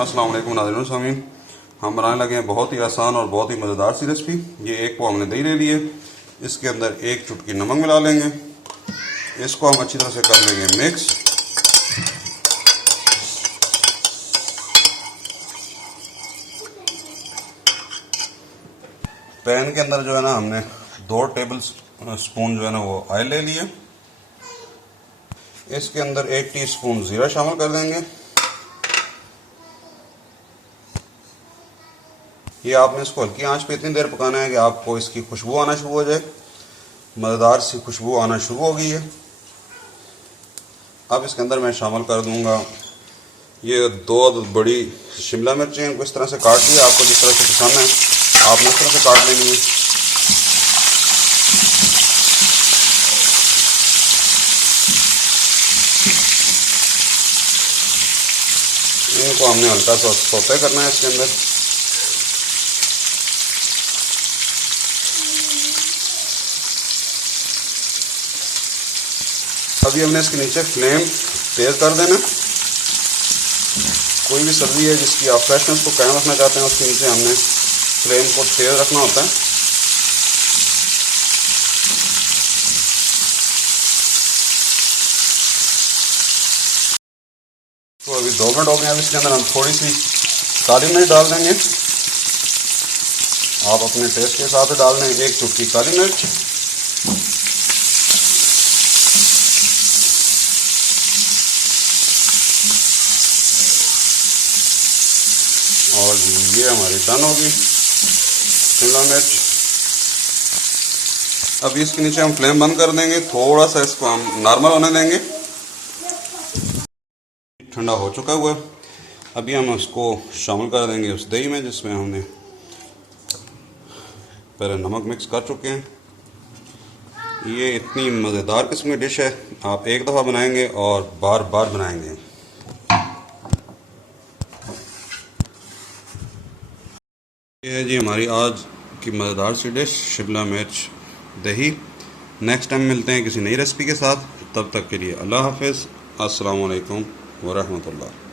अस्सलाम वालेकुम नाज़रीन सामीन। हम बनाने लगे हैं बहुत ही आसान और बहुत ही मज़ेदार सी रेसिपी। ये एक पाव हमने दही ले लिए, इसके अंदर एक चुटकी नमक मिला लेंगे, इसको हम अच्छी तरह से कर लेंगे मिक्स। पैन के अंदर जो है ना हमने 2 टेबल स्पून जो है ना वो ऑयल ले लिए, इसके अंदर 1 टीस्पून ज़ीरा शामिल कर देंगे। ये आपने इसको हल्की आंच पे इतनी देर पकाना है कि आपको इसकी खुशबू आना शुरू हो जाए, मज़ेदार सी खुशबू आना शुरू हो गई है। अब इसके अंदर मैं शामिल कर दूंगा ये 2 बड़ी शिमला मिर्चें, इनको इस तरह से काट लिया। आपको जिस तरह से पसंद है आपने इस तरह से काट लेनी है। इनको हमने हल्का सा सौते करना है इसके अंदर। अभी हमने इसके नीचे फ्लेम तेज़ कर देना। कोई भी सब्ज़ी है जिसकी आप फ्रेशनेस को कायम रखना चाहते हैं उसके नीचे हमने फ्लेम को तेज़ रखना होता है। तो अभी 2 मिनट हो गए। अब इसके अंदर हम थोड़ी सी काली मिर्च डाल देंगे। आप अपने टेस्ट के हिसाब से डाल दें। 1 चुटकी काली मिर्च, और ये हमारी डन होगी शिमला मिर्च। अब इसके नीचे हम फ्लेम बंद कर देंगे, थोड़ा सा इसको हम नॉर्मल होने देंगे। ठंडा हो चुका हुआ है। अभी हम उसको शामिल कर देंगे उस दही में जिसमें हमने पहले नमक मिक्स कर चुके हैं। ये इतनी मज़ेदार किस्म की डिश है, आप एक दफ़ा बनाएंगे और बार बार बनाएंगे। ये है जी हमारी आज की मज़ेदार सी डिश शिमला मिर्च दही। नेक्स्ट टाइम मिलते हैं किसी नई रेसिपी के साथ। तब तक के लिए अल्लाह हाफ़िज़। अस्सलामु अलैकुम व रहमतुल्लाह।